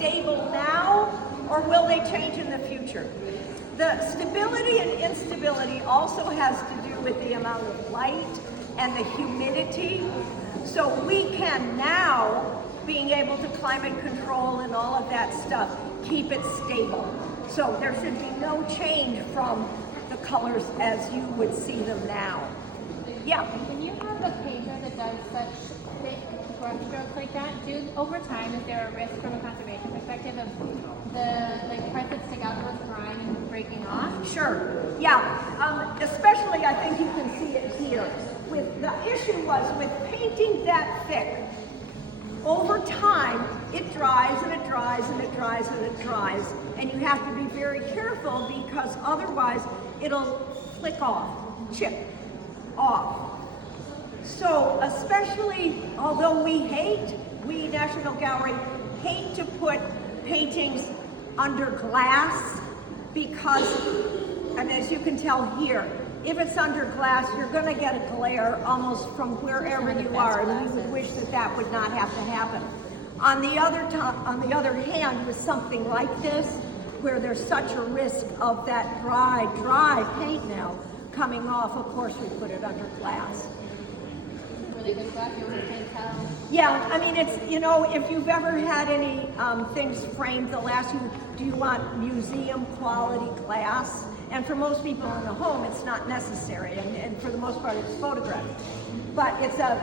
stable now, or will they change in the future? The stability and instability also has to do with the amount of light and the humidity. So we can now, being able to climate control and all of that stuff, keep it stable. So there should be no change from the colors as you would see them now. Yeah? When you have a painter that does such thick brush strokes like that, over time, is there a risk from a conservation perspective of the parts that stick out the most drying and breaking off? Sure, yeah. Especially, I think you can see it here. The issue was with painting that thick, over time, it dries and it dries and it dries and it dries, and you have to be very careful because otherwise it'll flick off, chip off. So especially, although we National Gallery hate to put paintings under glass because, and as you can tell here, if it's under glass, you're going to get a glare almost from wherever you are, and we would wish that that would not have to happen. On the other hand, with something like this, where there's such a risk of that dry paint now coming off, of course we put it under glass. Really good glass, you can't tell. Yeah, I mean, it's, if you've ever had any things framed, they'll ask you, do you want museum quality glass? And for most people in the home, it's not necessary, and for the most part, it's photographed. But it's a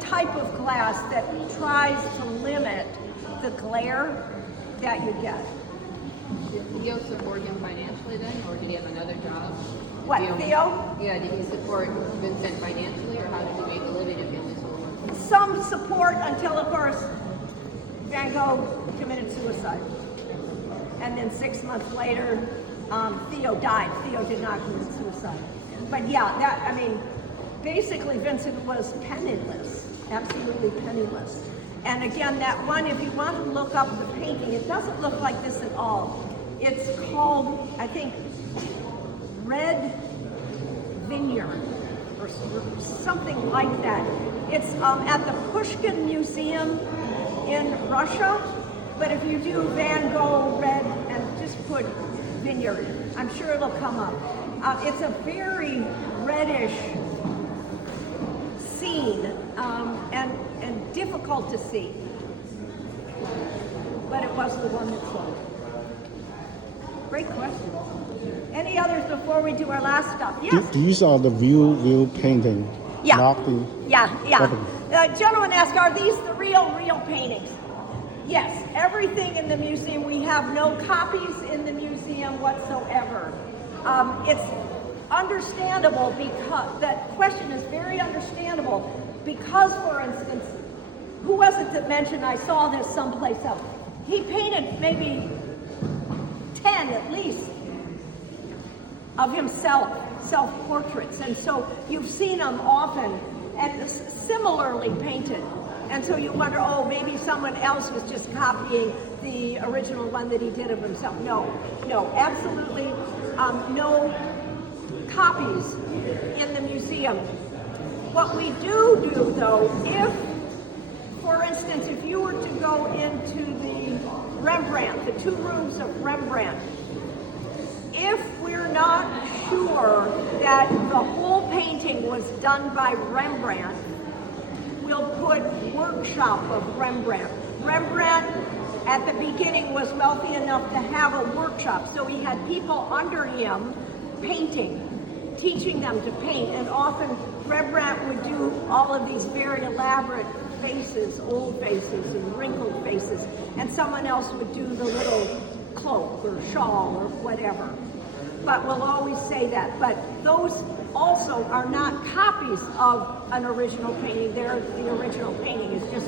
type of glass that tries to limit the glare that you get. Did Theo support him financially then, or did he have another job? What, Theo? Yeah, did he support Vincent financially, or how did he make a living if this whole work? Some support until, of course, Van Gogh committed suicide. And then 6 months later, Theo died. Theo did not commit suicide. But yeah, basically Vincent was penniless, absolutely penniless. And again, that one, if you want to look up the painting, it doesn't look like this at all. It's called, I think, Red Vineyard, or something like that. It's at the Pushkin Museum in Russia. But if you do Van Gogh Red and just put Vineyard, I'm sure it'll come up. It's a very reddish scene and difficult to see. But it was the one that sold. Great question. Any others before we do our last stop? Yes? These are the view painting. Yeah. Not the... Yeah. Gentleman asked, are these the real paintings? Yes, everything in the museum. We have no copies in the museum whatsoever. It's understandable because, that question is very understandable because, for instance, who was it that mentioned, I saw this someplace else, he painted maybe 10 at least of himself, self-portraits, and so you've seen them often and similarly painted. And so you wonder, oh, maybe someone else was just copying the original one that he did of himself. No, absolutely no copies in the museum. What we do though, if, for instance, if you were to go into the Rembrandt, the 2 rooms of Rembrandt, if we're not sure that the whole painting was done by Rembrandt, we'll put workshop of Rembrandt. Rembrandt at the beginning was wealthy enough to have a workshop, so he had people under him painting, teaching them to paint, and often Rembrandt would do all of these very elaborate faces, old faces and wrinkled faces, and someone else would do the little cloak or shawl or whatever. But we'll always say that. But those also are not copies of an original painting. They're the original painting. It's just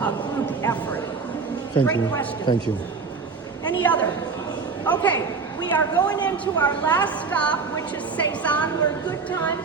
a group effort. Great question. Thank you. Any other? Okay, we are going into our last stop, which is Cezanne. We're a good time.